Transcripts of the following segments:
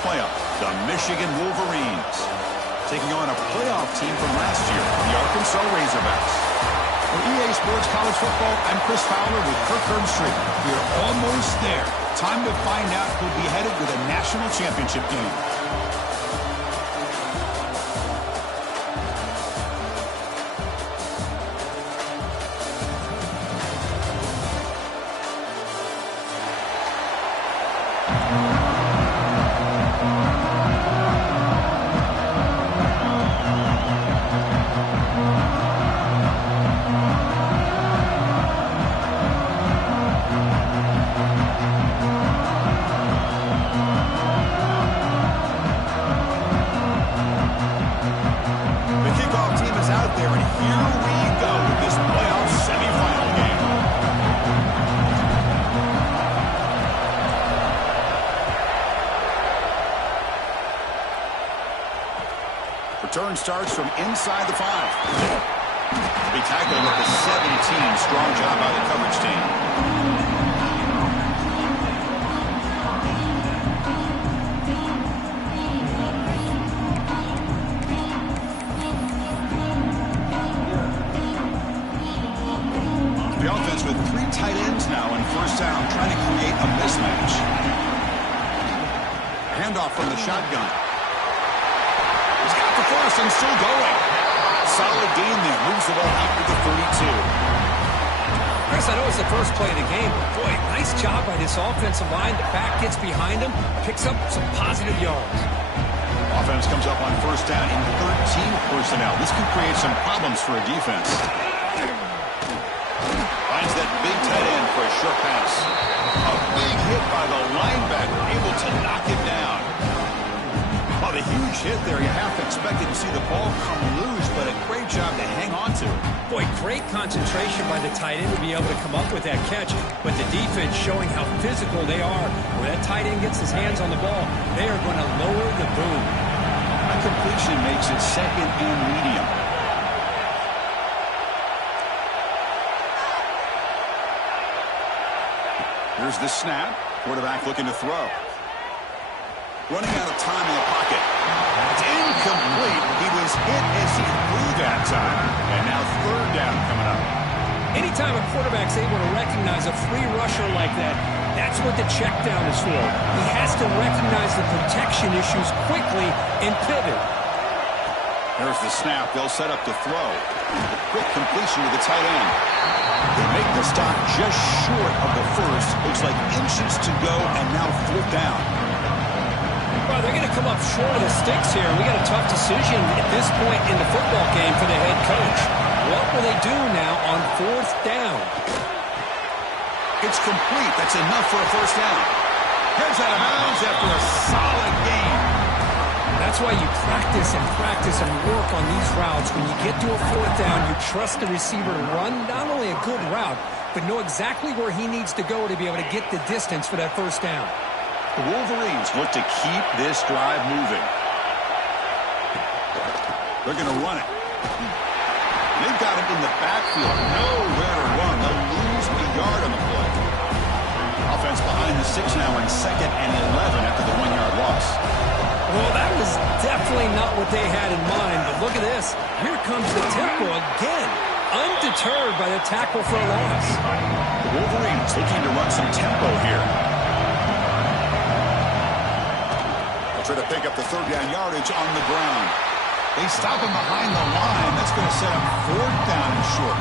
playoff, the Michigan Wolverines, taking on a playoff team from last year, the Arkansas Razorbacks. For EA Sports College Football, I'm Chris Fowler with Kirk Herbstreit. We're almost there. Time to find out who'll be headed with a national championship game. Return starts from inside the 5. They tackle him at the 17. Strong job by the coverage team. The offense with 3 tight ends now in first down, trying to create a mismatch. Handoff from the shotgun. And still going. Solid gain there. Moves the ball out to the 32. Chris, I know it's the first play of the game, but boy, nice job by this offensive line. The back gets behind him, picks up some positive yards. Offense comes up on first down in 13 personnel. This could create some problems for a defense. Finds that big tight end for a short pass. A big hit by the linebacker, able to knock him down. Oh, the huge hit there. You half expected to see the ball come loose, but a great job to hang on to. Boy, great concentration by the tight end to be able to come up with that catch. But the defense showing how physical they are. When that tight end gets his hands on the ball, they are going to lower the boom. A completion makes it second and medium. Here's the snap. Quarterback looking to throw. Running out of time in the pocket. It's incomplete. He was hit as he threw that time. And now third down coming up. Anytime a quarterback's able to recognize a free rusher like that, that's what the check down is for. He has to recognize the protection issues quickly and pivot. There's the snap. They'll set up to throw. Quick completion to the tight end. They make the stop just short of the first. Looks like inches to go, and now fourth down. Well, they're going to come up short of the sticks here. We got a tough decision at this point in the football game for the head coach. What will they do now on fourth down? It's complete. That's enough for a first down. Heads out of bounds after a solid gain. That's why you practice and work on these routes. When you get to a fourth down, you trust the receiver to run not only a good route, but know exactly where he needs to go to be able to get the distance for that first down. The Wolverines look to keep this drive moving. They're going to run it. They've got him in the backfield. Nowhere to run. They'll lose a yard on the play. Offense behind the 6 now in 2nd and 11 after the 1-yard loss. Well, that was definitely not what they had in mind, but look at this. Here comes the tempo again. Undeterred by the tackle for a loss. The Wolverines looking to run some tempo here. Try to pick up the third down yardage on the ground. They stop him behind the line. That's going to set up fourth down and short.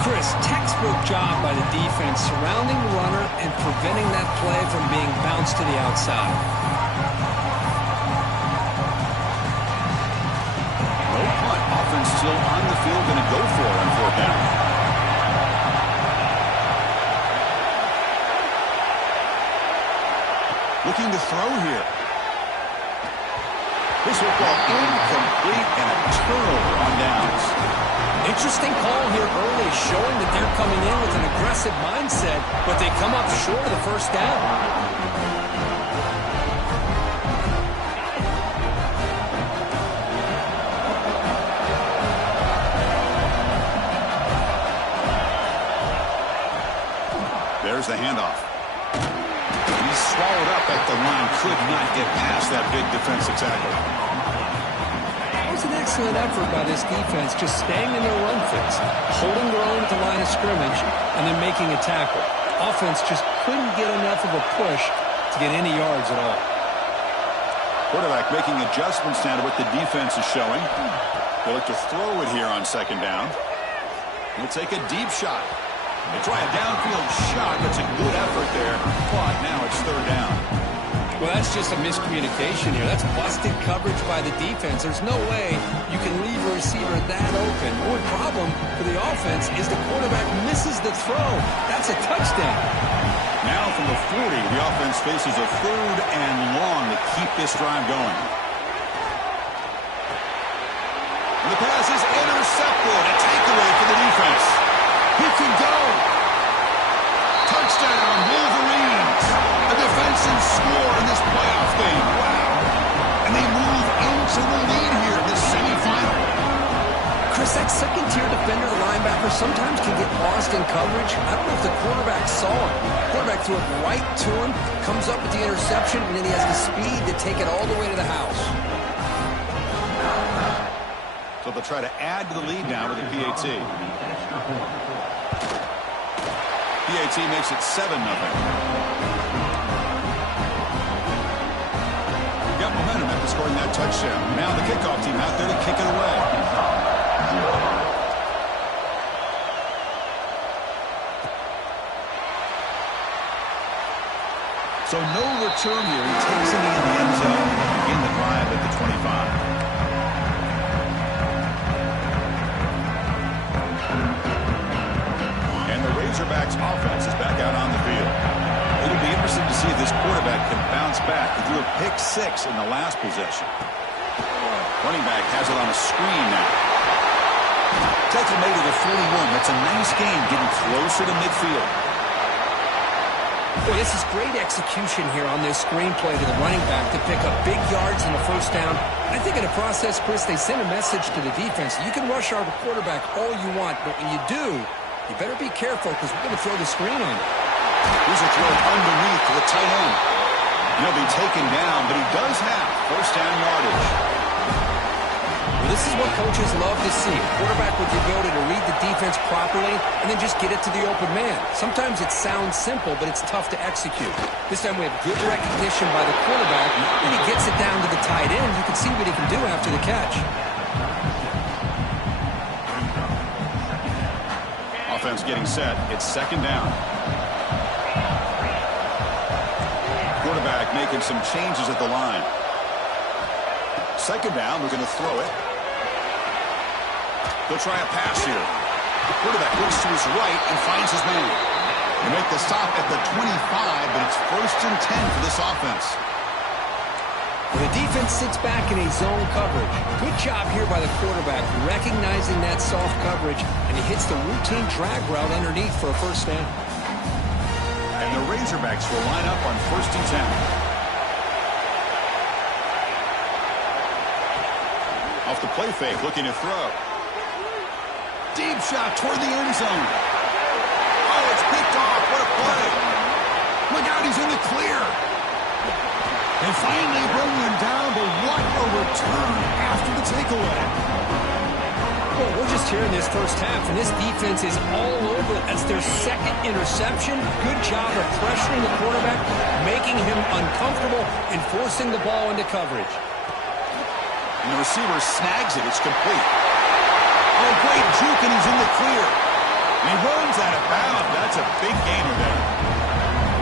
Chris, textbook job by the defense surrounding the runner and preventing that play from being bounced to the outside. No punt. Offense still on the field, going to go for it on fourth down. Looking to throw here. This football incomplete and a turnover on downs. Interesting call here early, showing that they're coming in with an aggressive mindset, but they come up short of the first down. There's the handoff. He's swallowed up at the line. Could not get past that big defensive tackle. It was an excellent effort by this defense, just staying in their run fix, holding their own at the line of scrimmage, and then making a tackle. Offense just couldn't get enough of a push to get any yards at all. Quarterback making adjustments now to what the defense is showing. They'll look to throw it here on second down. He'll take a deep shot. They try a downfield shot. That's a good effort there. But now it's third down. Well, that's just a miscommunication here. That's busted coverage by the defense. There's no way you can leave a receiver that open. One problem for the offense is the quarterback misses the throw. That's a touchdown. Now from the 40, the offense faces a third and long to keep this drive going. And the pass is intercepted. A takeaway for the defense. He can go. Touchdown, Wolverines. A defensive score in this playoff game. Wow. And they move into the lead here in this semifinal. Chris, that second-tier defender linebacker sometimes can get lost in coverage. I don't know if the quarterback saw him. The quarterback threw it right to him, comes up with the interception, and then he has the speed to take it all the way to the house. So they'll try to add to the lead now with the PAT. PAT makes it 7-0. Got momentum after scoring that touchdown. Now the kickoff team out there to kick it away. So no return here. He takes it in the end zone. Begin the drive at the 25. Razorbacks offense is back out on the field. It'll be interesting to see if this quarterback can bounce back. He threw a pick 6 in the last possession. Running back has it on a screen now. Tackle made at the 41. That's a nice game getting closer to midfield. Boy, this is great execution here on this screenplay to the running back to pick up big yards in the first down. I think in the process, Chris, they send a message to the defense. You can rush our quarterback all you want, but when you do, you better be careful because we're going to throw the screen on you. Here's a throw underneath to the tight end. He'll be taken down, but he does have first down yardage. Well, this is what coaches love to see. A quarterback with the ability to read the defense properly and then just get it to the open man. Sometimes it sounds simple, but it's tough to execute. This time we have good recognition by the quarterback, and he gets it down to the tight end. You can see what he can do after the catch. Offense getting set. It's second down. Quarterback making some changes at the line. Second down, we're going to throw it. They'll try a pass here. Quarterback looks to his right and finds his man. They make the stop at the 25, but it's first and 10 for this offense. Well, the defense sits back in a zone coverage. Good job here by the quarterback, recognizing that soft coverage, and he hits the routine drag route underneath for a first down. And the Razorbacks will line up on first and 10. Off the play fake, looking to throw. Deep shot toward the end zone. Oh, it's picked off. What a play. Look out, he's in the clear. They finally bring him down, but what a return after the takeaway. Well, we're just here in this first half, and this defense is all over. That's their second interception. Good job of pressuring the quarterback, making him uncomfortable, and forcing the ball into coverage. And the receiver snags it. It's complete. Oh, great juke, and he's in the clear. And he runs out of bounds. That's a big gainer there.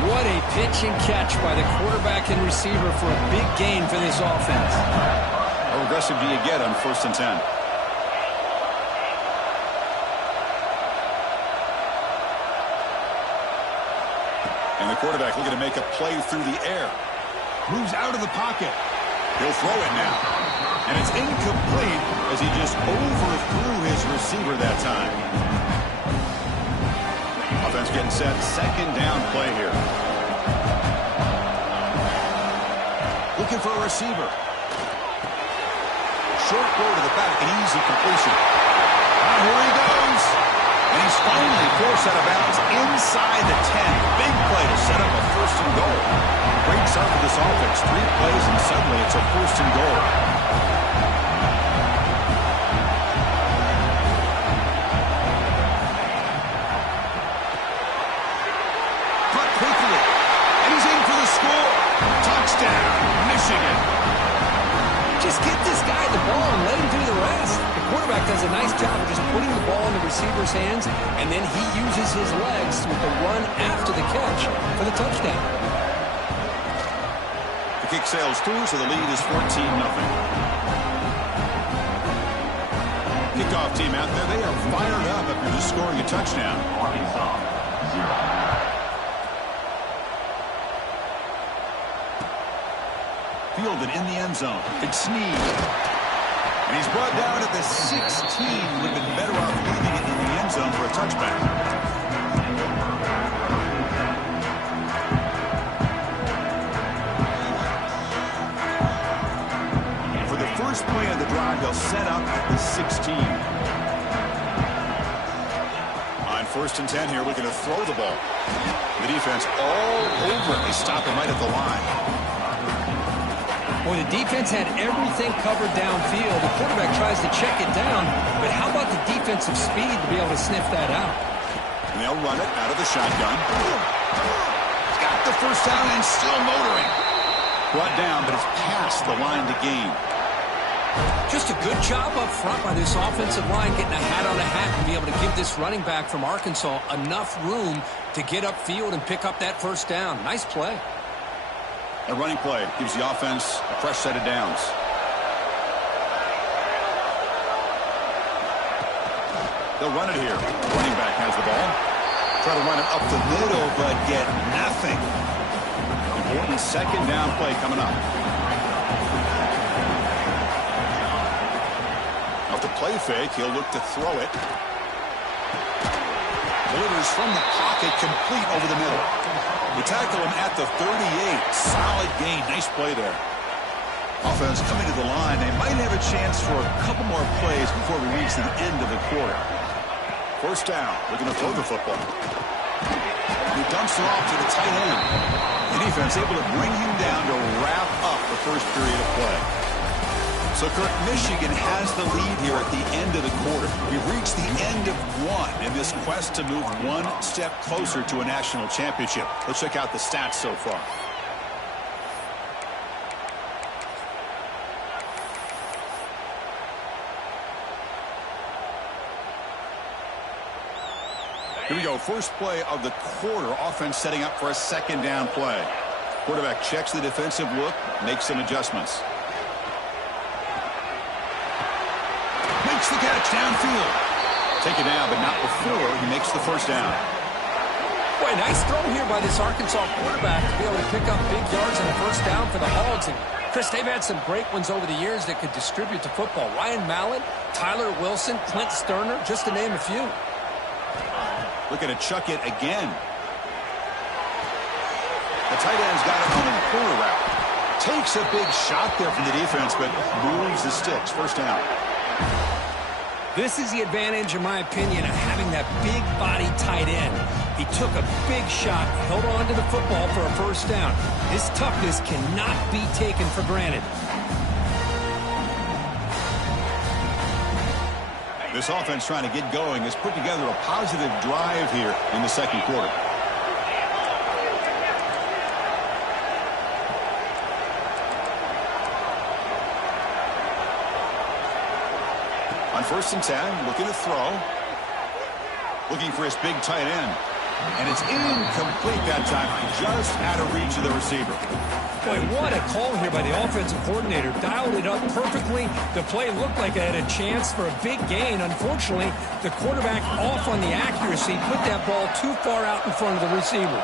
What a pitch and catch by the quarterback and receiver for a big gain for this offense. How aggressive do you get on first and 10? And the quarterback looking to make a play through the air. Moves out of the pocket. He'll throw it now. And it's incomplete as he just overthrew his receiver that time. Offense getting set. Second down play here. Looking for a receiver. Short throw to the back. An easy completion. Now here he goes. And he's finally forced out of bounds inside the 10. Big play to set up a first and goal. Great start for this offense. 3 plays, and suddenly it's a first and goal. Cut quickly, and he's in for the score. Touchdown, Michigan. Just get this guy the ball and let him do the rest. The quarterback does a nice job of just putting the ball in the receiver's hands, and then he uses his legs with the run after the catch for the touchdown. The kick sails through, so the lead is 14-0. Kickoff team out there, they are fired up after just scoring a touchdown. Arkansas, 0. Fielded in the end zone. It's Snead. And he's brought down at the 16. Would have been better off leaving it in the end zone for a touchback. For the first play of the drive, they'll set up at the 16. On 1st and 10 here, looking to throw the ball. The defense all over it. They stop him right at the line. Well, the defense had everything covered downfield. The quarterback tries to check it down, but how about the defensive speed to be able to sniff that out? And they'll run it out of the shotgun. Got the first down and still motoring. Brought down, but it's past the line to gain. Just a good job up front by this offensive line, getting a hat on a hat and be able to give this running back from Arkansas enough room to get upfield and pick up that first down. Nice play. A running play gives the offense a fresh set of downs. They'll run it here. Running back has the ball. Try to run it up the middle, but get nothing. Important second down play coming up. After play fake, he'll look to throw it. Delivers from the pocket, complete over the middle. We tackle him at the 38. Solid gain. Nice play there. Offense coming to the line. They might have a chance for a couple more plays before we reach the end of the quarter. First down. Looking to throw the football. He dumps it off to the tight end. The defense able to bring him down to wrap up the first period of play. So, Kirk, Michigan has the lead here at the end of the quarter. We've reached the end of one in this quest to move one step closer to a national championship. Let's check out the stats so far. Here we go. First play of the quarter. Offense setting up for a second down play. Quarterback checks the defensive look, makes some adjustments. Makes the catch downfield. Take it down, but not before he makes the first down. Boy, nice throw here by this Arkansas quarterback to be able to pick up big yards and a first down for the Hogs. And Chris, they've had some great ones over the years that could distribute the football. Ryan Mallett, Tyler Wilson, Clint Sterner, just to name a few. Looking to chuck it again. The tight end's got it on a corner route. Takes a big shot there from the defense, but moves the sticks. First down. This is the advantage, in my opinion, of having that big body tight end. He took a big shot, held on to the football for a first down. His toughness cannot be taken for granted. This offense trying to get going has put together a positive drive here in the second quarter. On 1st and 10, looking to throw. Looking for his big tight end. And it's incomplete that time, just out of reach of the receiver. Boy, what a call here by the offensive coordinator. Dialed it up perfectly. The play looked like it had a chance for a big gain. Unfortunately, the quarterback off on the accuracy, put that ball too far out in front of the receiver.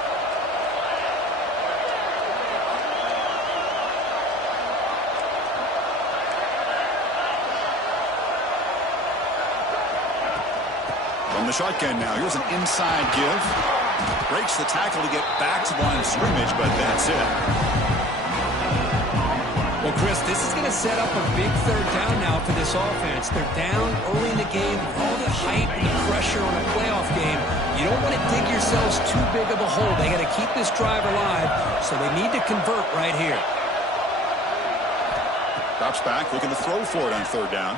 From the shotgun now, here's an inside give. Breaks the tackle to get back to the line of scrimmage, but that's it. Well, Well, Chris, this is going to set up a big third down now for this offense. They're down early in the game. All the hype and the pressure on a playoff game. You don't want to dig yourselves too big of a hole. They got to keep this drive alive, so they need to convert right here. Drops back, looking to throw for it on third down.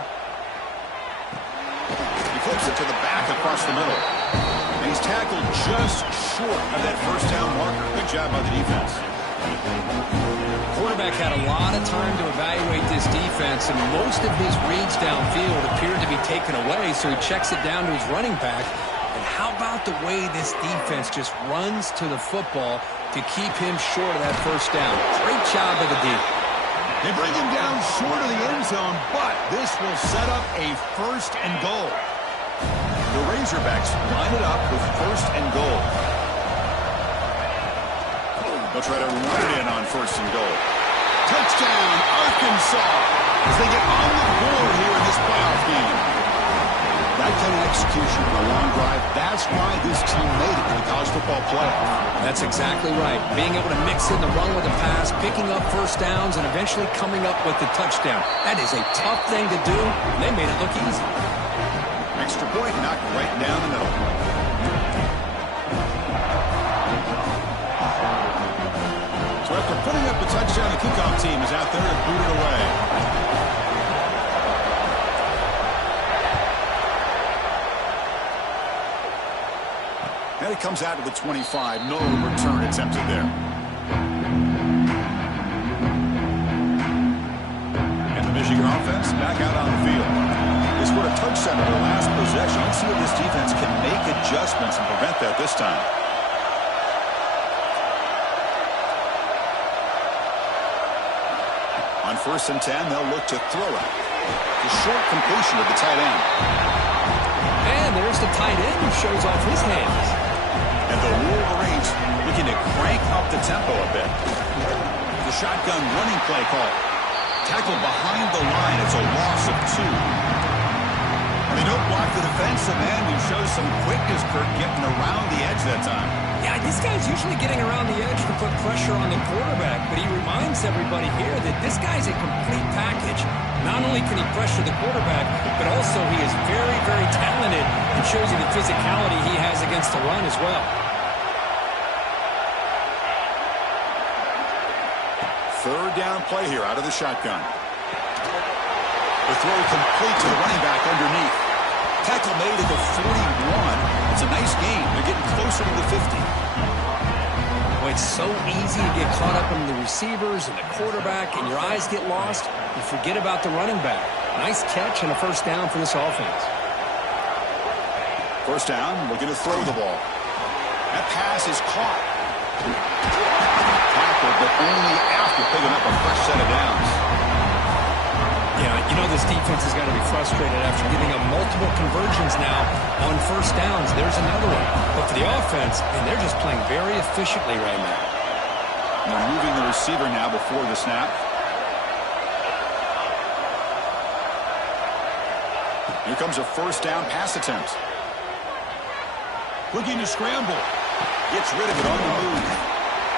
He flips it to the back across the middle. And he's tackled just short of that first down marker. Good job by the defense. Quarterback had a lot of time to evaluate this defense, and most of his reads downfield appeared to be taken away, so he checks it down to his running back. And how about the way this defense just runs to the football to keep him short of that first down? Great job of the D. They bring him down short of the end zone, but this will set up a first and goal. The Razorbacks line it up with first and goal. They'll try to run it in on first and goal. Touchdown, Arkansas, as they get on the board here in this playoff game. That kind of execution on a long drive, that's why this team made it to the college football playoff. That's exactly right. Being able to mix in the run with the pass, picking up first downs, and eventually coming up with the touchdown. That is a tough thing to do. They made it look easy. Extra point knocked right down the middle. So after putting up the touchdown, the kickoff team is out there to boot it away. And it comes out to the 25. No return attempted there. And the Michigan offense back out on the field. They scored a touchdown in their last possession. Let's see if this defense can make adjustments and prevent that this time. On 1st and 10, they'll look to throw it. The short completion of the tight end. And there's the tight end who shows off his hands. And the Wolverines looking to crank up the tempo a bit. The shotgun running play call. Tackled behind the line. It's a loss of 2. They don't block the defensive end, who shows some quickness, Kirk, getting around the edge that time. Yeah, this guy's usually getting around the edge to put pressure on the quarterback, but he reminds everybody here that this guy's a complete package. Not only can he pressure the quarterback, but also he is very, very talented and shows you the physicality he has against the run as well. Third down play here out of the shotgun. The throw complete to the running back underneath. Tackle made at the 41. It's a nice game. They're getting closer to the 50. Well, it's so easy to get caught up in the receivers and the quarterback, and your eyes get lost. You forget about the running back. Nice catch and a first down for this offense. First down, looking to throw the ball. That pass is caught. Tackled, but only after picking up a fresh set of downs. Yeah, you know this defense has got to be frustrated after giving up multiple conversions now on first downs. There's another one. But for the offense, and they're just playing very efficiently right now. They're moving the receiver now before the snap. Here comes a first down pass attempt. Looking to scramble. Gets rid of it on the move.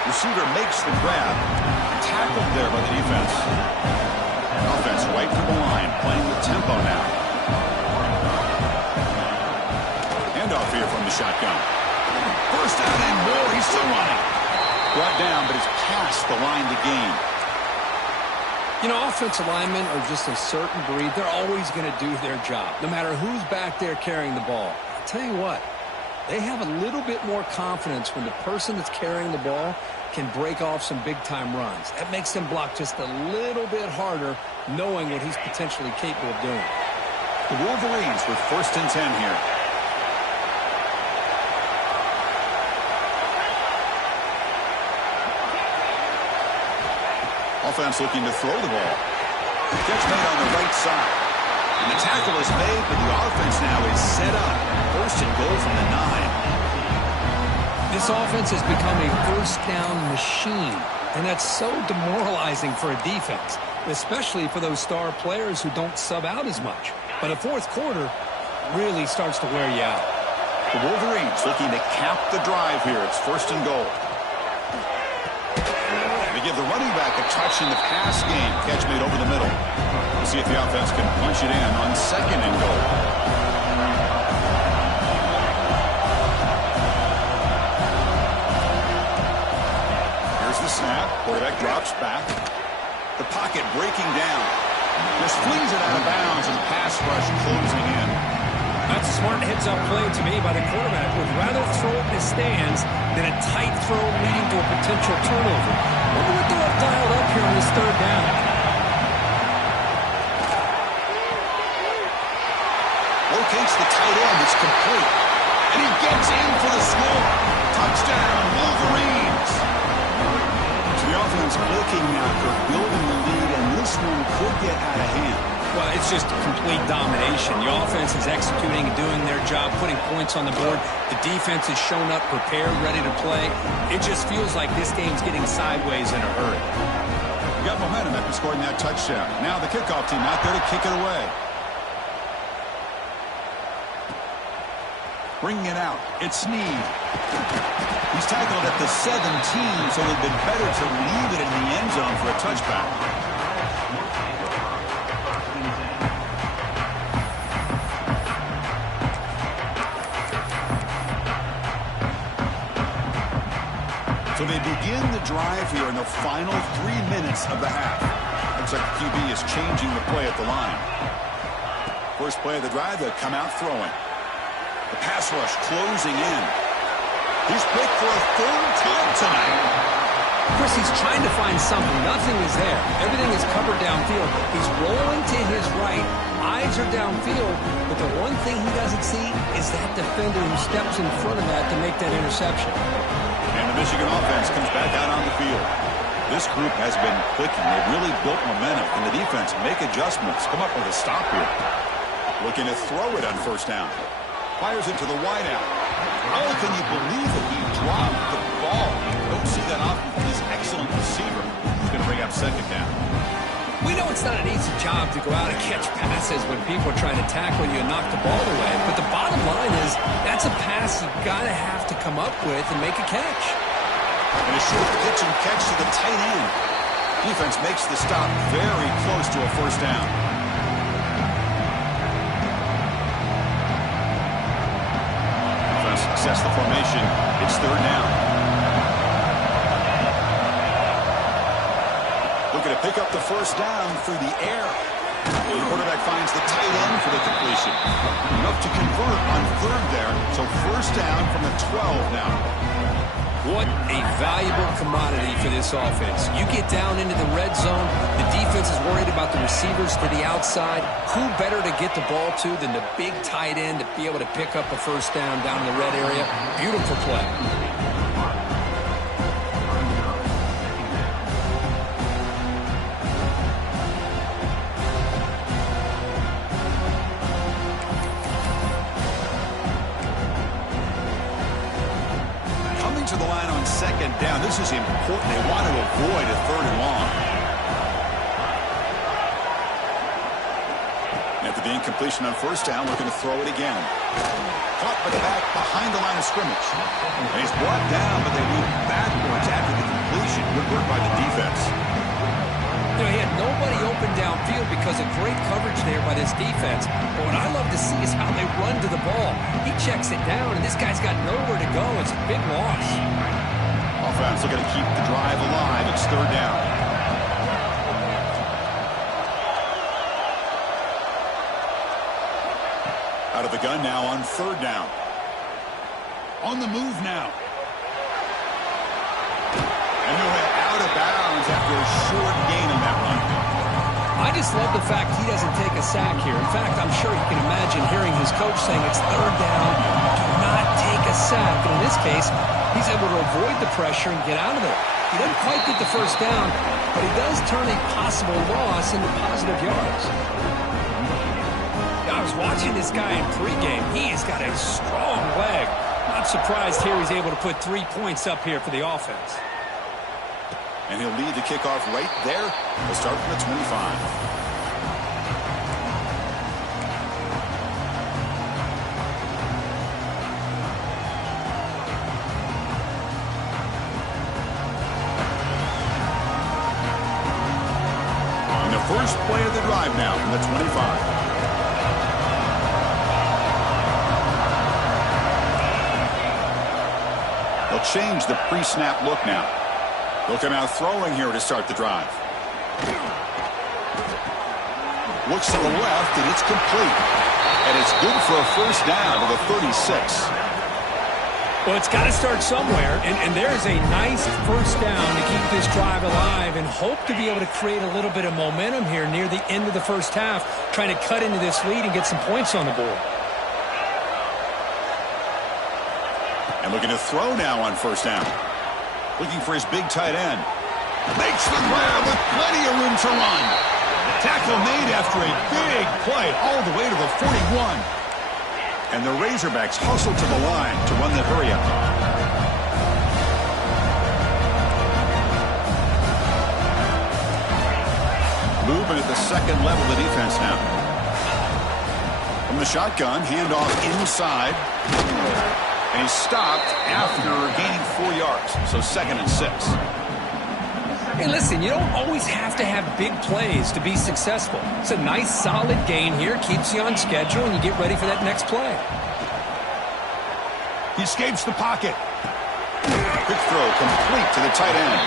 Receiver makes the grab. Tackled there by the defense. Offense right from the line, playing with tempo now. Handoff here from the shotgun. First down and more. He's still running. Brought down, but he's past the line to gain. You know, offensive linemen are just a certain breed. They're always going to do their job, no matter who's back there carrying the ball. I'll tell you what, they have a little bit more confidence when the person that's carrying the ball can break off some big-time runs. That makes them block just a little bit harder, knowing what he's potentially capable of doing. The Wolverines with 1st and 10 here. Offense looking to throw the ball. Catch made on the right side. And the tackle is made, but the offense now is set up. 1st and goal from the 9. This offense has become a first down machine, and that's so demoralizing for a defense, especially for those star players who don't sub out as much. But a fourth quarter really starts to wear you out. The Wolverines looking to cap the drive here. It's 1st and goal. They give the running back a touch in the pass game. Catch made over the middle. We'll see if the offense can punch it in on 2nd and goal. Here's the snap. Quarterback drops back. The pocket breaking down. Just flings it out of bounds and pass rush closing in. That's a smart heads-up play to me by the quarterback. Would rather throw it in the stands than a tight throw leading to a potential turnover. Wonder what they'll have dialed up here on this 3rd down. Locates the tight end. It's complete. And he gets in for the score. Touchdown, Wolverines. So the offense looking now for building the lead, and this one could get out of hand. Well, it's just complete domination. The offense is executing and doing their job, putting points on the board. The defense has shown up, prepared, ready to play. It just feels like this game's getting sideways in a hurry. You got momentum after scoring that touchdown. Now the kickoff team out there to kick it away. Bringing it out. It's Snead. He's tackled at the 17, so it would have been better to leave it in the end zone for a touchback. So they begin the drive here in the final 3 minutes of the half. Looks like the QB is changing the play at the line. First play of the drive, they'll come out throwing. The pass rush closing in. He's picked for a 3rd time tonight. Chris, he's trying to find something. Nothing is there. Everything is covered downfield. He's rolling to his right. Eyes are downfield. But the one thing he doesn't see is that defender who steps in front of that to make that interception. And the Michigan offense comes back out on the field. This group has been clicking. They've really built momentum. And the defense make adjustments. Come up with a stop here. Looking to throw it on 1st down. Fires it to the wideout. Oh, can you believe it? He dropped the ball. Don't see that often from this excellent receiver. He's going to bring up 2nd down. We know it's not an easy job to go out and catch passes when people are trying to tackle you and knock the ball away. But the bottom line is that's a pass you've got to have to come up with and make a catch. And a short pitch and catch to the tight end. Defense makes the stop very close to a 1st down. Success the formation. It's 3rd down. Looking to pick up the 1st down through the air. The quarterback finds the tight end for the completion. Enough to convert on 3rd there. So 1st down from the 12 now. What a valuable commodity for this offense. You get down into the red zone, the defense is worried about the receivers to the outside. Who better to get the ball to than the big tight end to be able to pick up a 1st down in the red area? Beautiful play. To the line on 2nd down. This is important. They want to avoid a 3rd and long. After the incompletion on 1st down, looking to throw it again. Caught by the back behind the line of scrimmage. And he's brought down, but they move backwards after the completion. Good work by the defense. You know, he had nobody open downfield because of great coverage there by this defense. But what I love to see is how they run to the ball. He checks it down, and this guy's got nowhere to go. It's a big loss. Offense looking to keep the drive alive. It's 3rd down. Out of the gun now on 3rd down. On the move now. And he'll head out of bounds after a short gain on that run. I just love the fact he doesn't take a sack here. In fact, I'm sure he can imagine hearing his coach saying it's 3rd down, do not take a sack. And in this case, he's able to avoid the pressure and get out of there. He doesn't quite get the 1st down, but he does turn a possible loss into positive yards. I was watching this guy in pregame. He has got a strong leg. Not surprised here he's able to put 3 points up here for the offense. And he'll lead the kickoff right there. We'll start from the 25. the first play of the drive now from the 25. They'll change the pre-snap look now. They'll come out throwing here to start the drive. Looks to the left, and it's complete. And it's good for a first down to the 36. Well, it's got to start somewhere, and there's a nice first down to keep this drive alive and hope to be able to create a little bit of momentum here near the end of the first half, trying to cut into this lead and get some points on the board. And looking to throw now on first down. Looking for his big tight end. Makes the grab with plenty of room to run. Tackle made after a big play all the way to the 41. And the Razorbacks hustle to the line to run the hurry-up. Movement at the second level of the defense now. From the shotgun, handoff inside. And he's stopped after gaining 4 yards. So 2nd and 6. Hey, listen, you don't always have to have big plays to be successful. It's a nice, solid gain here. Keeps you on schedule, and you get ready for that next play. He escapes the pocket. Quick throw complete to the tight end.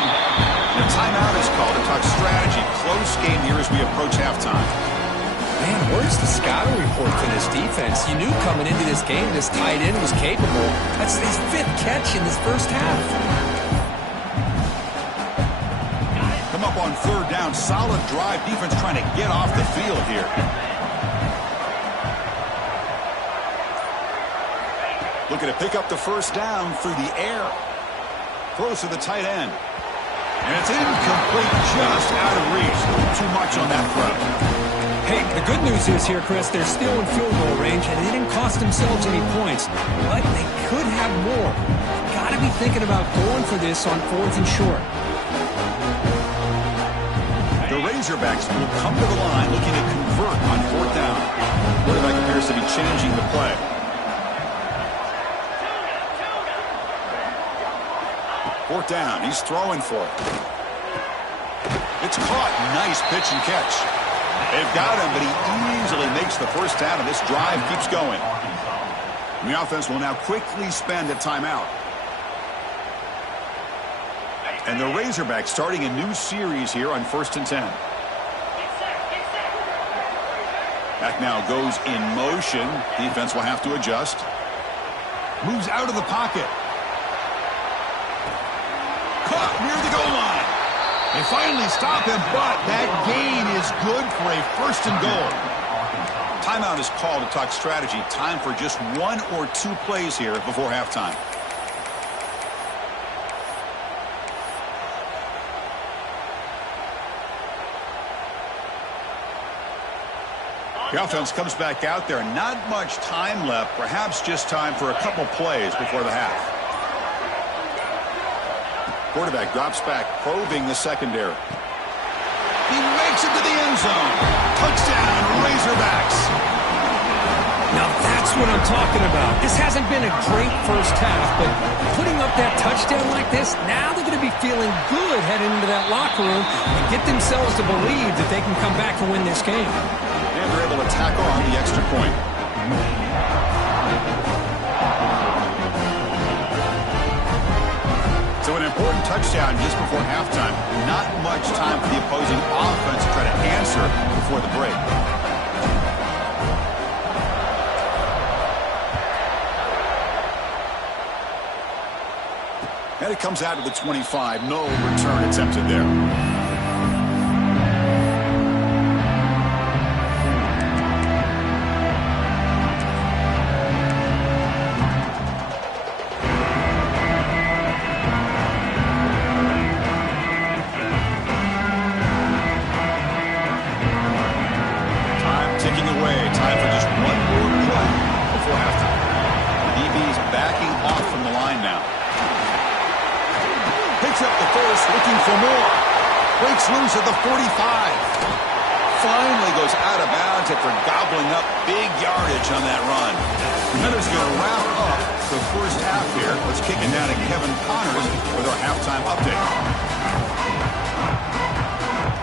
And a timeout is called to talk strategy. Close game here as we approach halftime. Man, where's the scouting report for this defense? You knew coming into this game this tight end was capable. That's his 5th catch in this first half. Come up on 3rd down. Solid drive. Defense trying to get off the field here. Looking to pick up the first down through the air. Throws to the tight end. And it's incomplete, just out of reach. Too much on that throw. Hey, the good news is here, Chris, they're still in field goal range, and they didn't cost themselves any points. But they could have more. Got to be thinking about going for this on 4th and short. The Razorbacks will come to the line looking to convert on 4th down. Quarterback appears to be changing the play. Fourth down, he's throwing for it. It's caught. Nice pitch and catch. They've got him, but he easily makes the first down, and this drive keeps going. And the offense will now quickly spend a timeout. And the Razorbacks starting a new series here on 1st and 10. Back now goes in motion. Defense will have to adjust. Moves out of the pocket. Caught near the goal line. They finally stop him, but that gain is good for a 1st and goal. Timeout is called to talk strategy. Time for just 1 or 2 plays here before halftime. The offense comes back out there. Not much time left. Perhaps just time for a couple plays before the half. Quarterback drops back, probing the secondary. He makes it to the end zone. Touchdown, Razorbacks. Now that's what I'm talking about. This hasn't been a great first half, but putting up that touchdown like this, now they're going to be feeling good heading into that locker room and get themselves to believe that they can come back and win this game. And they're able to tackle on the extra point. So an important touchdown just before halftime. Not much time for the opposing offense to try to answer before the break. And it comes out to the 25. No return attempted there. Looking for more. Breaks loose at the 45. Finally goes out of bounds after gobbling up big yardage on that run. Commander's going to wrap up the first half here. Let's kick it down to Kevin Connors with our halftime update.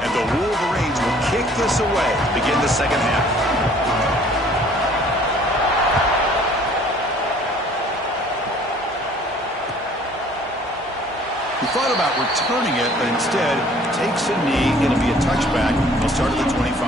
And the Wolverines will kick this away to begin the second half. He thought about returning it, but instead takes a knee. It'll be a touchback. He'll start at the 25.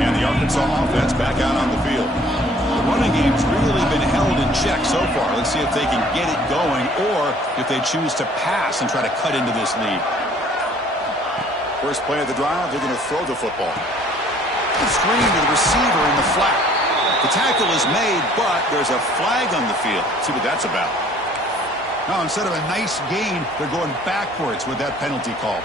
And the Arkansas offense back out on the field. The running game's really been held in check so far. Let's see if they can get it going or if they choose to pass and try to cut into this lead. First play of the drive, they're going to throw the football. Screen to the receiver in the flat. The tackle is made, but there's a flag on the field. Let's see what that's about. Now, instead of a nice gain, they're going backwards with that penalty call.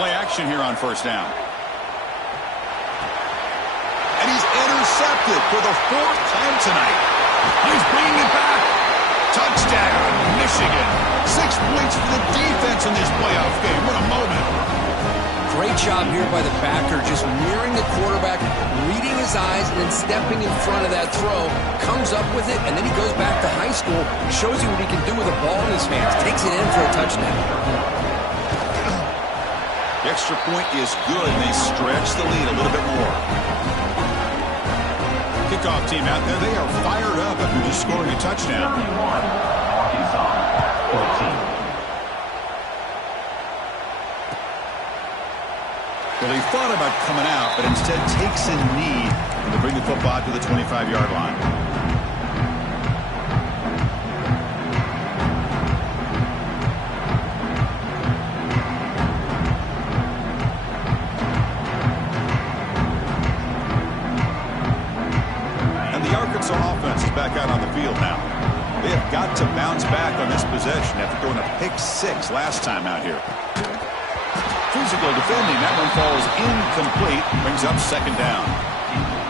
Play action here on first down. And he's intercepted for the 4th time tonight. He's bringing it back. Touchdown, Michigan. 6 points for the defense in this playoff game. What a moment. Great job here by the backer, just mirroring the quarterback, reading his eyes, and then stepping in front of that throw. Comes up with it, and then he goes back to high school, shows you what he can do with a ball in his hands. Takes it in for a touchdown. The extra point is good, and they stretch the lead a little bit more. Kickoff team out there, they are fired up after just scoring a touchdown. Well, he thought about coming out, but instead takes a knee and they bring the football to the 25-yard line. Offense is back out on the field now. They have got to bounce back on this possession after throwing a pick 6 last time out here. Physical defending. That one falls incomplete. Brings up second down.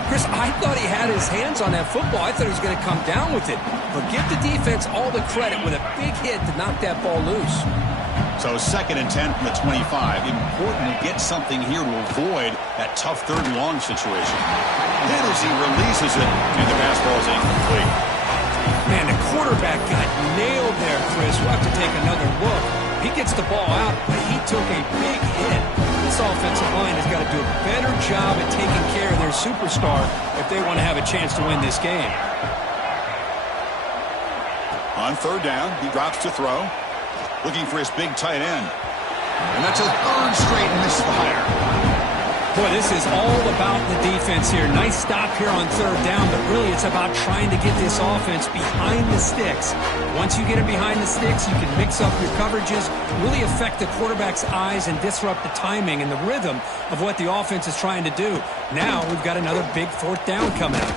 Chris, I thought he had his hands on that football. I thought he was going to come down with it. But give the defense all the credit with a big hit to knock that ball loose. So 2nd and 10 from the 25. Important to get something here to avoid that tough 3rd and long situation. Then as he releases it, and the pass ball is incomplete. Man, the quarterback got nailed there, Chris. We'll have to take another look. He gets the ball out, but he took a big hit. This offensive line has got to do a better job at taking care of their superstar if they want to have a chance to win this game. On 3rd down, he drops to throw. Looking for his big tight end. And that's a 3rd straight misfire. Boy, this is all about the defense here. Nice stop here on 3rd down, but really it's about trying to get this offense behind the sticks. Once you get it behind the sticks, you can mix up your coverages, really affect the quarterback's eyes and disrupt the timing and the rhythm of what the offense is trying to do. Now we've got another big 4th down coming up.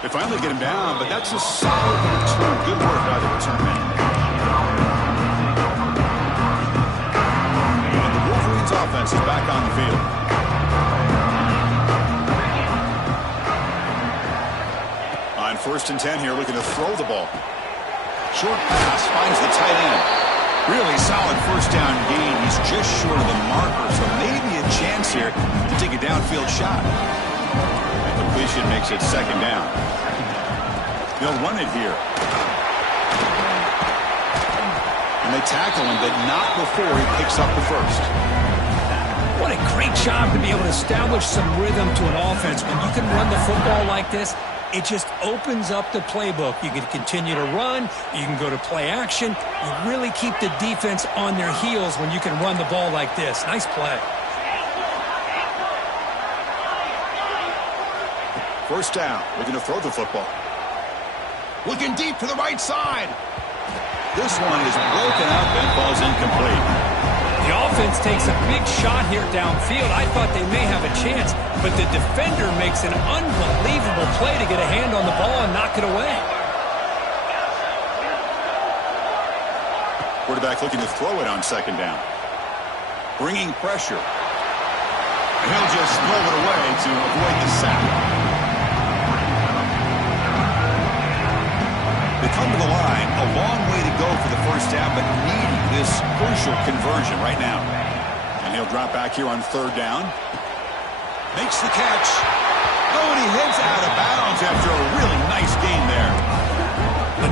They finally get him down, but that's a solid return. Good work by the return man. And the Wolverines offense is back on the field. On 1st and 10 here, looking to throw the ball. Short pass finds the tight end. Really solid 1st down gain. He's just short of the marker, so maybe a chance here to take a downfield shot. And completion makes it 2nd down. They'll run it here. And they tackle him, but not before he picks up the 1st. What a great job to be able to establish some rhythm to an offense. When you can run the football like this, it just opens up the playbook. You can continue to run. You can go to play action. You really keep the defense on their heels when you can run the ball like this. Nice play. 1st down. Looking to throw the football. Looking deep to the right side. This one is broken up and falls incomplete. The offense takes a big shot here downfield. I thought they may have a chance, but the defender makes an unbelievable play to get a hand on the ball and knock it away. Quarterback looking to throw it on 2nd down. Bringing pressure. And he'll just throw it away to avoid the sack. They come to the line, a long way to go for the 1st down, but need this crucial conversion right now. And he'll drop back here on third down. Makes the catch. Oh, and he heads out of bounds after a really nice gain there.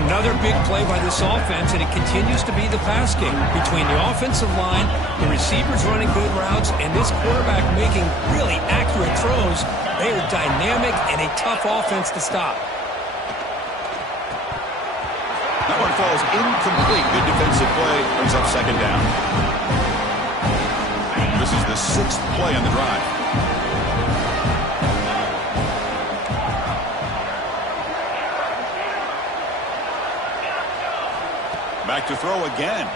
Another big play by this offense, and it continues to be the pass game between the offensive line, the receivers running good routes, and this quarterback making really accurate throws. They are dynamic and a tough offense to stop. That one falls incomplete. Good defensive play. Brings up second down. This is the 6th play on the drive. Back to throw again.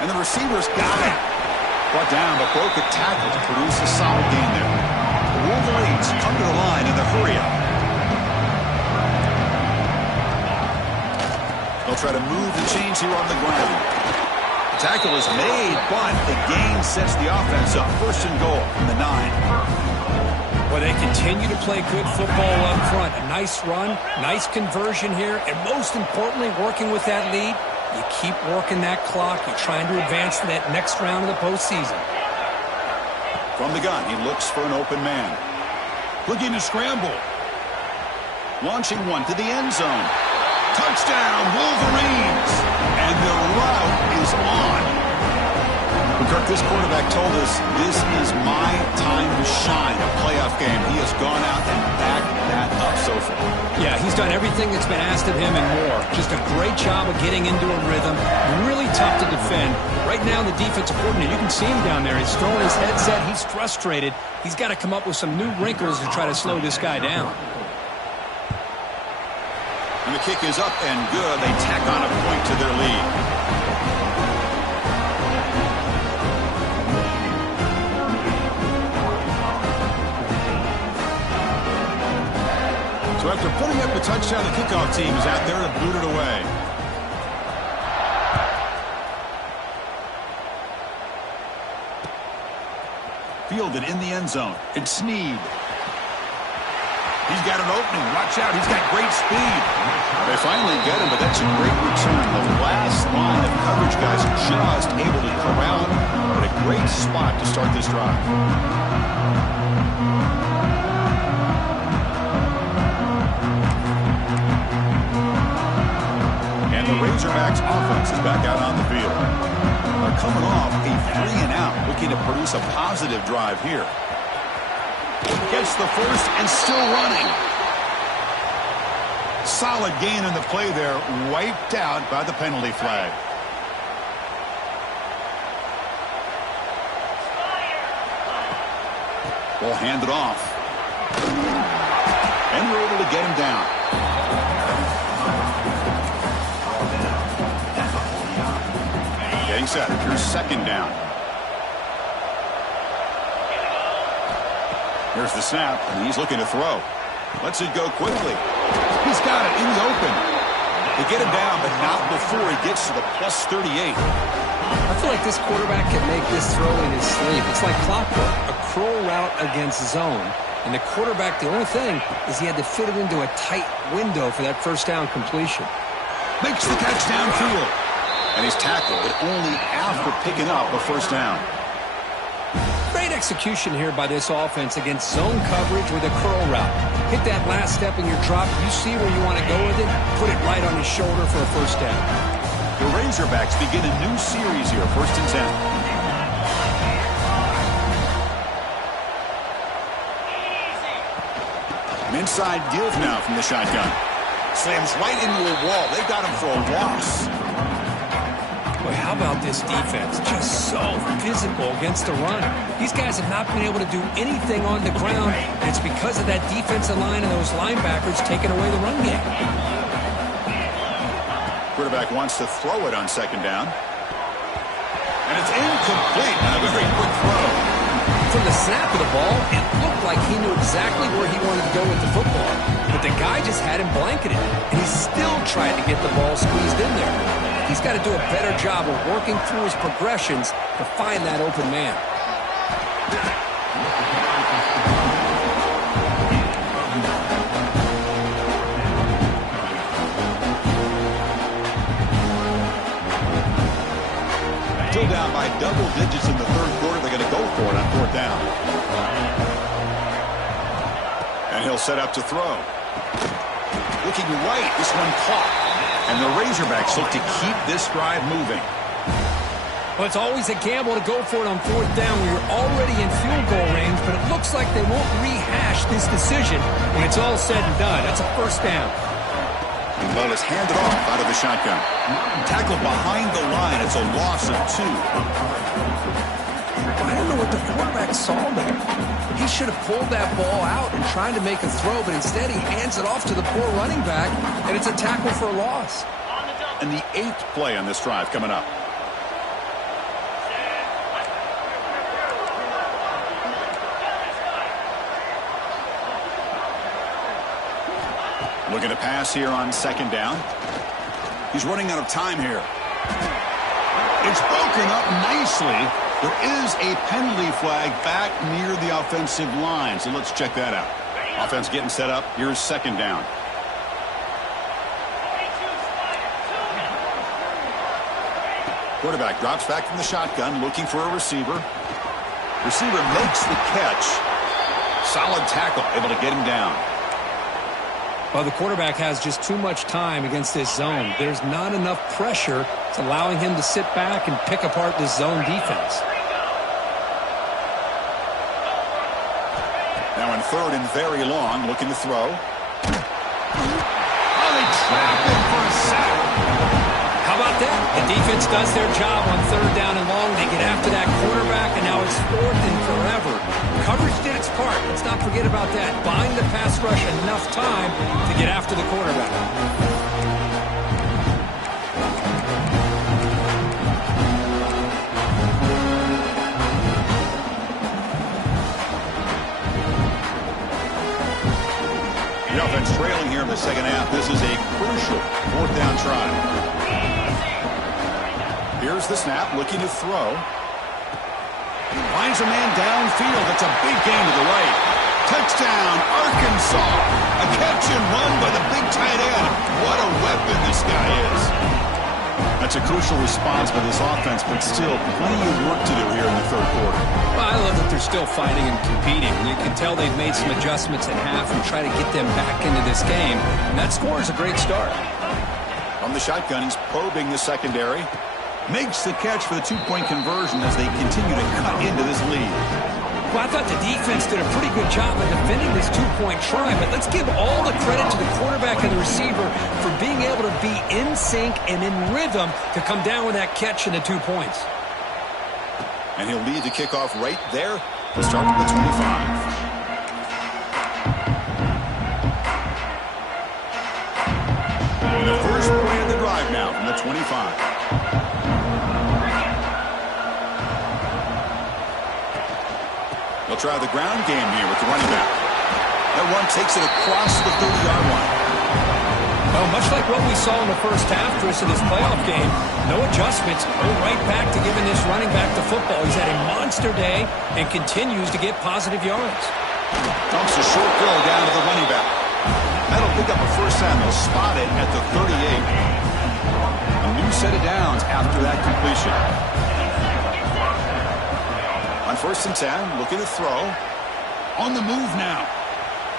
And the receivers got it. Brought down, but broke a tackle to produce a solid gain there. The Wolverines come to the line in the hurry-up. They'll try to move the chains here on the ground. The tackle is made, but the gain sets the offense up. First and goal from the 9. Well, they continue to play good football up front. A nice run, nice conversion here, and most importantly, working with that lead, you keep working that clock. You're trying to advance to that next round of the postseason. From the gun, he looks for an open man. Looking to scramble. Launching one to the end zone. Touchdown, Wolverines! And the route is on. Kirk, this quarterback told us this is my time to shine, a playoff game. He has gone out and backed that up so far. Yeah, he's done everything that's been asked of him and more. Just a great job of getting into a rhythm. Really tough to defend. Right now, the defensive coordinator, you can see him down there. He's throwing his headset. He's frustrated. He's got to come up with some new wrinkles to try to slow this guy down. And the kick is up and good. They tack on a point to their lead. So after putting up a touchdown, the kickoff team is out there to boot it away. Fielded in the end zone. It's Snead. He's got an opening. Watch out. He's got great speed. They finally get him, but that's a great return. The last line of coverage guys just able to corral him. But a great spot to start this drive. And the Razorbacks offense is back out on the field. They're coming off a 3-and-out, looking to produce a positive drive here. Gets the first and still running. Solid gain in the play there, wiped out by the penalty flag. Ball handed off. And we're able to get him down. Getting set. Here's second down. Here's the snap, and he's looking to throw. Lets it go quickly. He's got it in the open. They get him down, but not before he gets to the plus 38. I feel like this quarterback can make this throw in his sleep. It's like clockwork, a curl route against zone. And the quarterback, the only thing is he had to fit it into a tight window for that first down completion. Makes the catch downfield. And he's tackled, but only after picking up a first down. Great execution here by this offense against zone coverage with a curl route. Hit that last step in your drop. You see where you want to go with it. Put it right on his shoulder for a first down. The Razorbacks begin a new series here, 1st and 10. An inside give now from the shotgun. Slams right into a wall. They've got him for a loss. Boy, how about this defense? Just so physical against the run. These guys have not been able to do anything on the ground, and it's because of that defensive line and those linebackers taking away the run game. Quarterback wants to throw it on second down. And it's incomplete. And a very quick throw. From the snap of the ball, it looked like he knew exactly where he wanted to go with the football. But the guy just had him blanketed, and he still tried to get the ball squeezed in there. He's got to do a better job of working through his progressions to find that open man. Still down by double digits in the third quarter. They're going to go for it on fourth down. And he'll set up to throw. Looking right, this one caught. And the Razorbacks look to keep this drive moving. Well, it's always a gamble to go for it on fourth down when you're already in field goal range, but it looks like they won't rehash this decision when it's all said and done. That's a first down. And the ball is handed off out of the shotgun. Tackled behind the line. It's a loss of 2. I don't know what the quarterback saw there. He should have pulled that ball out and tried to make a throw, but instead he hands it off to the poor running back, and it's a tackle for a loss. And the 8th play on this drive coming up. Looking to pass here on second down. He's running out of time here. It's broken up nicely. There is a penalty flag back near the offensive line, so let's check that out. Offense getting set up. Here's second down. Quarterback drops back from the shotgun, looking for a receiver. Receiver makes the catch. Solid tackle, able to get him down. Well, the quarterback has just too much time against this zone. There's not enough pressure. It's allowing him to sit back and pick apart this zone defense. Now in third and very long, looking to throw. Oh, they trap him for a sack. How about that? The defense does their job on third down and long. They get after that quarterback, and now it's fourth and forever. Coverage did its part. Let's not forget about that. Bind the pass rush enough time to get after the quarterback. The offense trailing here in the second half. This is a crucial fourth down try. Here's the snap, looking to throw. Finds a man downfield. That's a big gain to the right. Touchdown, Arkansas. A catch and run by the big tight end. What a weapon this guy is. That's a crucial response by this offense, but still plenty of work to do here in the third quarter. Well, I love that they're still fighting and competing. You can tell they've made some adjustments at half and try to get them back into this game. And that score is a great start. From the shotgun, he's probing the secondary. Makes the catch for the two-point conversion as they continue to cut into this lead. Well, I thought the defense did a pretty good job of defending this two-point try, but let's give all the credit to the quarterback and the receiver for being able to be in sync and in rhythm to come down with that catch and the 2 points. And he'll lead the kickoff right there to start at the 25. And the first play of the drive now from the 25. They'll try the ground game here with the running back. That run takes it across the 30-yard line. Well, much like what we saw in the first half, Chris, of this playoff game, no adjustments. Go right back to giving this running back the football. He's had a monster day and continues to get positive yards. Dumps a short throw down to the running back. That'll pick up a first down. They'll spot it at the 38. A new set of downs after that completion. On first and 10, looking to throw. On the move now.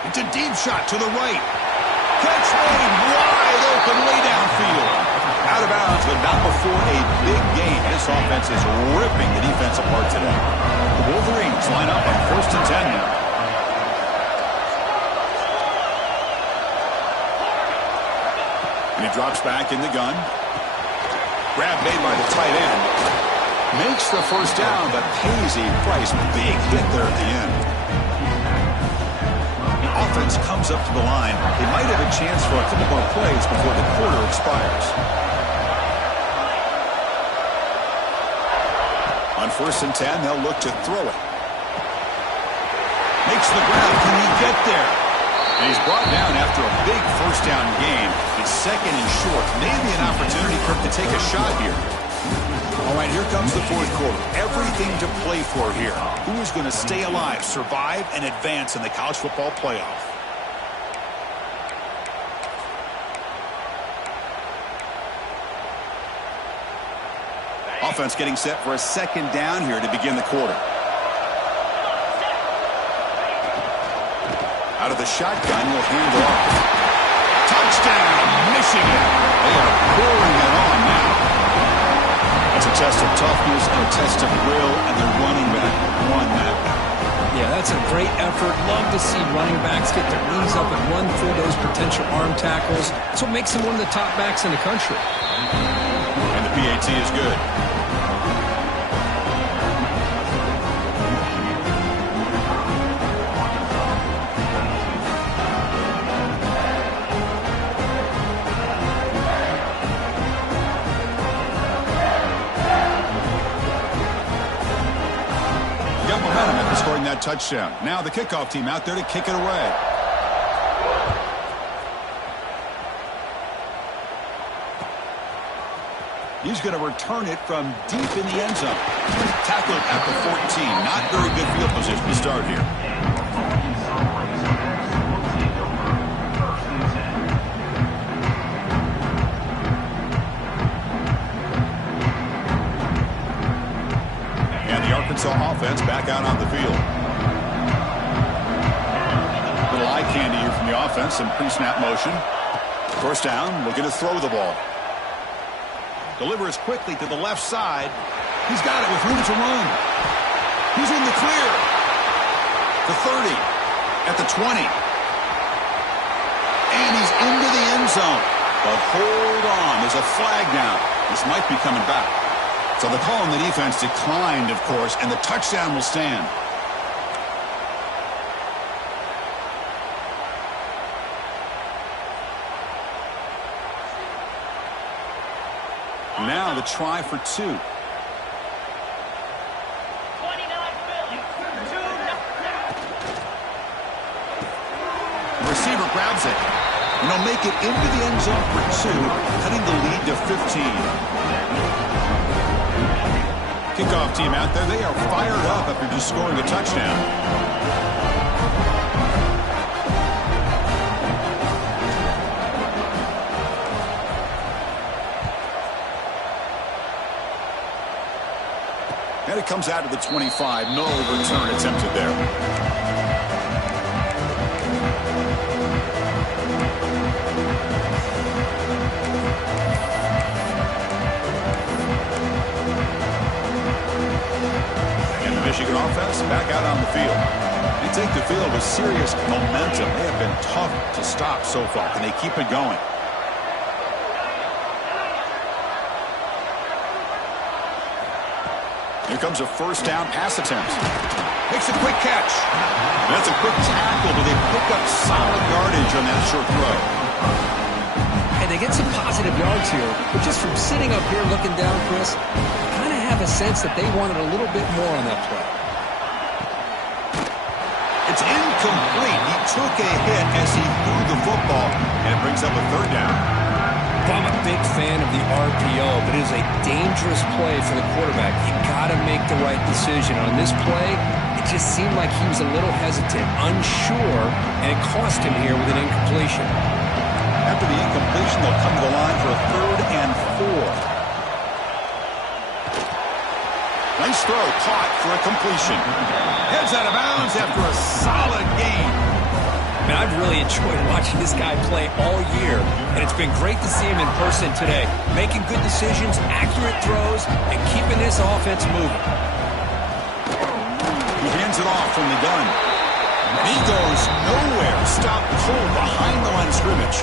It's a deep shot to the right. Catch made wide open way downfield. Out of bounds, but not before a big gain. This offense is ripping the defense apart today. The Wolverines line up on first and 10 now. And he drops back in the gun. Grab made by the tight end. Makes the first down, but pays a price. Big hit there at the end. The offense comes up to the line. They might have a chance for a couple more plays before the quarter expires. On first and 10, they'll look to throw it. Makes the grab. Can he get there? And he's brought down after a big first down gain. It's second and short. Maybe an opportunity for him to take a shot here. All right, here comes the fourth quarter. Everything to play for here. Who is going to stay alive, survive, and advance in the college football playoff? Offense getting set for a second down here to begin the quarter. Out of the shotgun, will hand it off. Touchdown, Michigan. They are pouring it on now. That's a test of toughness and a test of will, and their running back won that. Yeah, that's a great effort. Love to see running backs get their knees up and run through those potential arm tackles. That's what makes him one of the top backs in the country. And the PAT is good. Scoring that touchdown. Now the kickoff team out there to kick it away. He's going to return it from deep in the end zone. Tackled at the 14. Not very good field position to start here. Arkansas offense back out on the field. Little eye candy here from the offense, some pre-snap motion. First down, looking to throw the ball. Delivers quickly to the left side. He's got it with room to run. He's in the clear. The 30, at the 20. And he's into the end zone. But hold on, there's a flag down. This might be coming back. So the call on the defense declined, of course, and the touchdown will stand. Now the try for two. The receiver grabs it, and he'll make it into the end zone for two, cutting the lead to 15. Kickoff team out there, they are fired up after just scoring a touchdown. And it comes out to the 25. No return attempted there. Michigan offense back out on the field. They take the field with serious momentum. They have been tough to stop so far. Can they keep it going? Here comes a first down pass attempt. Makes a quick catch. That's a quick tackle, but they pick up solid yardage on that short throw. And they get some positive yards here, but just from sitting up here looking down, Chris, have a sense that they wanted a little bit more on that play. It's incomplete. He took a hit as he threw the football, and it brings up a third down. I'm a big fan of the RPO, but it is a dangerous play for the quarterback. You got to make the right decision. On this play, it just seemed like he was a little hesitant, unsure, and it cost him here with an incompletion. After the incompletion, they'll come to the line for a 3rd and 4. Nice throw, caught for a completion. Heads out of bounds after a solid gain. Man, I've really enjoyed watching this guy play all year, and it's been great to see him in person today, making good decisions, accurate throws, and keeping this offense moving. He hands it off from the gun. He goes nowhere. Stopped cold behind the line of scrimmage.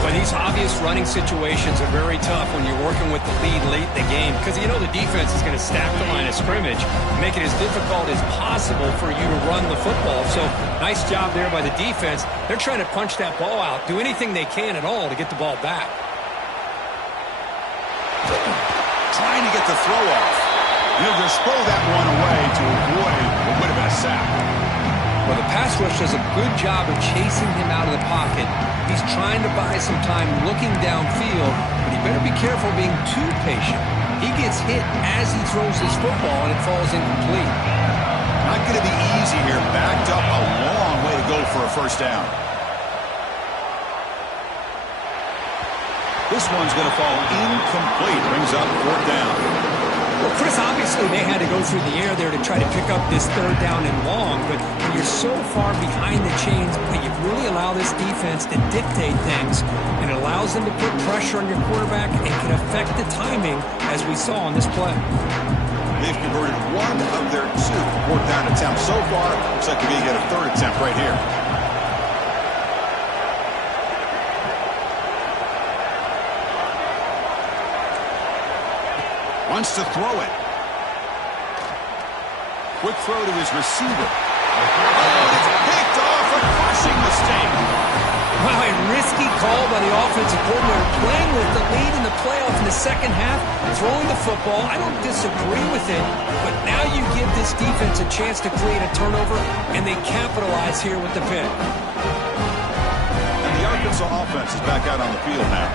But these obvious running situations are very tough when you're working with the lead late in the game because you know the defense is going to stack the line of scrimmage, make it as difficult as possible for you to run the football. So nice job there by the defense. They're trying to punch that ball out, do anything they can at all to get the ball back. Trying to get the throw off. He'll just throw that one away to avoid what would have been a sack. Well, the pass rush does a good job of chasing him out of the pocket. He's trying to buy some time looking downfield, but he better be careful being too patient. He gets hit as he throws his football, and it falls incomplete. Not going to be easy here. Backed up a long way to go for a first down. This one's going to fall incomplete. Brings up fourth down. Well, Chris, obviously they had to go through the air there to try to pick up this third down and long, but when you're so far behind the chains, you really allow this defense to dictate things, and it allows them to put pressure on your quarterback and can affect the timing, as we saw on this play. They've converted one of their two fourth down attempts so far. Looks like they're going to get a third attempt right here. Wants to throw it. Quick throw to his receiver. Oh, it's picked off. A crushing mistake. Wow, a risky call by the offensive coordinator, playing with the lead in the playoff in the second half, throwing the football. I don't disagree with it, but now you give this defense a chance to create a turnover, and they capitalize here with the pick. And the Arkansas offense is back out on the field now.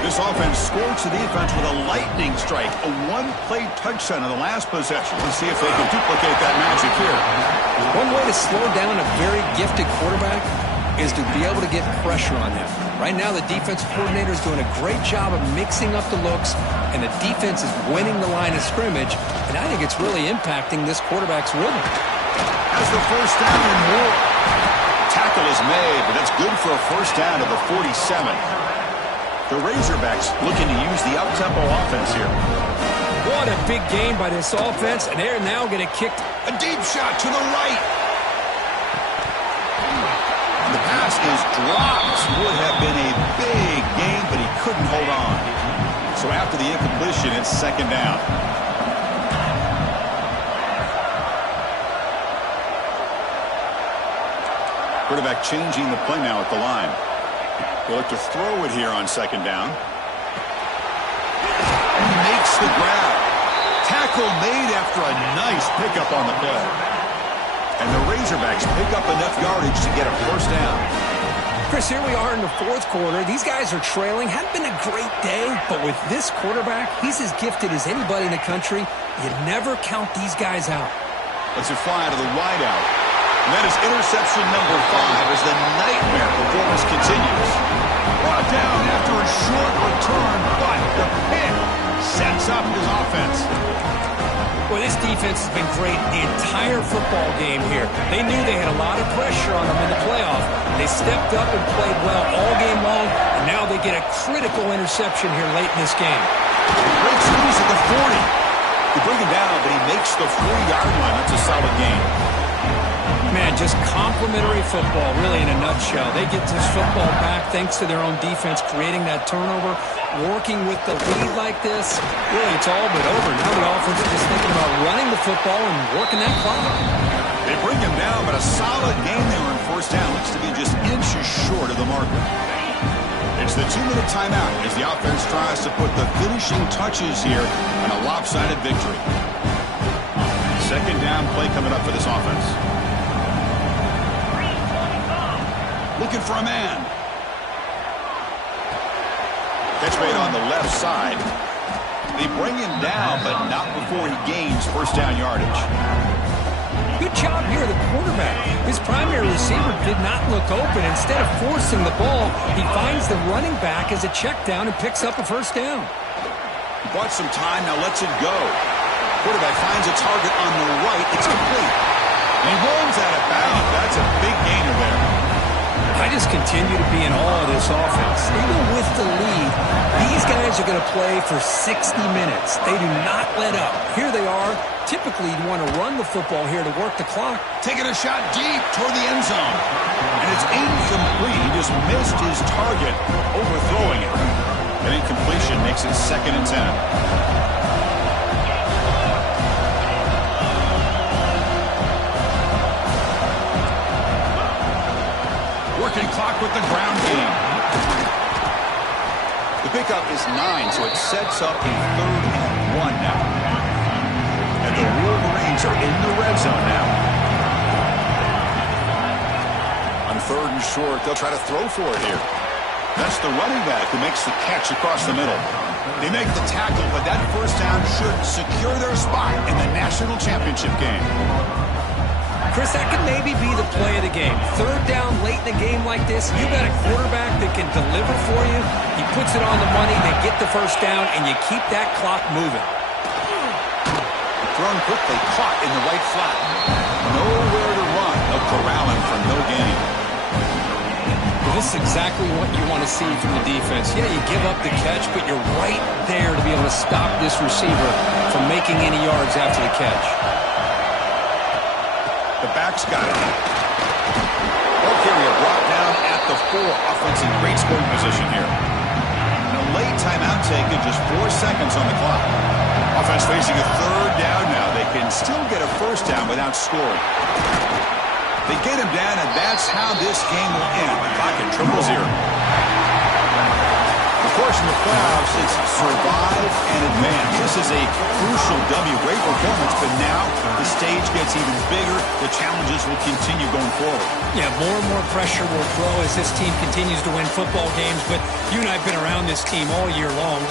This offense scorched the defense with a lightning strike, a one-play touchdown in the last possession. Let's see if they can duplicate that magic here. One way to slow down a very gifted quarterback is to be able to get pressure on him. Right now, the defensive coordinator is doing a great job of mixing up the looks, and the defense is winning the line of scrimmage, and I think it's really impacting this quarterback's rhythm. Has the first down and more. Tackle is made, but that's good for a first down to the 47. The Razorbacks looking to use the up-tempo offense here. What a big game by this offense, and they're now going to kick a deep shot to the right. The pass is dropped. Would have been a big game, but he couldn't hold on. So after the incompletion, it's second down. Quarterback changing the play now at the line. He'll look to throw it here on second down. Makes the grab. Tackle made after a nice pickup on the play. And the Razorbacks pick up enough yardage to get a first down. Chris, here we are in the fourth quarter. These guys are trailing. Hadn't been a great day, but with this quarterback, he's as gifted as anybody in the country. You never count these guys out. Let's it fly to the wideout. And that is interception number 5 as the nightmare performance continues. Brought down after a short return, but the pick sets up his offense. Well, this defense has been great the entire football game here. They knew they had a lot of pressure on them in the playoff. They stepped up and played well all game long, and now they get a critical interception here late in this game. Breaks loose at the 40. They bring him down, but he makes the 40-yard line. That's a solid game. Man, just complimentary football, really, in a nutshell. They get this football back thanks to their own defense, creating that turnover, working with the lead like this. Really, it's all but over. Now the offense is just thinking about running the football and working that clock. They bring him down, but a solid game there on first down. Looks to be just inches short of the marker. It's the 2-minute timeout as the offense tries to put the finishing touches here in a lopsided victory. Second down play coming up for this offense. Looking for a man. Catch made on the left side. They bring him down, but not before he gains first down yardage. Good job here, the quarterback. His primary receiver did not look open. Instead of forcing the ball, he finds the running back as a check down and picks up a first down. He bought some time, now lets it go. Quarterback finds a target on the right. It's complete. And he rolls out of bounds. That's a big gainer there. I just continue to be in awe of this offense. Even with the lead, these guys are going to play for 60 minutes. They do not let up. Here they are. Typically, you want to run the football here to work the clock. Taking a shot deep toward the end zone. And it's incomplete. He just missed his target, overthrowing it. An incompletion makes it 2nd and 10. Working clock with the ground game. The pickup is 9, so it sets up a 3rd and 1 now. And the Wolverines are in the red zone now. On 3rd and short, they'll try to throw for it here. That's the running back who makes the catch across the middle. They make the tackle, but that first down should secure their spot in the national championship game. Chris, that could maybe be the play of the game. Third down late in a game like this, you got a quarterback that can deliver for you. He puts it on the money, they get the first down, and you keep that clock moving. Thrown quickly, caught in the right flat. Nowhere to run. They'll corral him for no gain. Well, this is exactly what you want to see from the defense. Yeah, you give up the catch, but you're right there to be able to stop this receiver from making any yards after the catch. The back's got it. Okay, we are brought down at the 4. Offense in great scoring position here. And a late timeout taken, just 4 seconds on the clock. Offense facing a third down now. They can still get a first down without scoring. They get him down, and that's how this game will end. The clock at 0-0. Of course, in the playoffs, it's survive and advance. This is a crucial W. Great performance, but now the stage gets even bigger. The challenges will continue going forward. Yeah, more and more pressure will grow as this team continues to win football games, but you and I have been around this team all year long.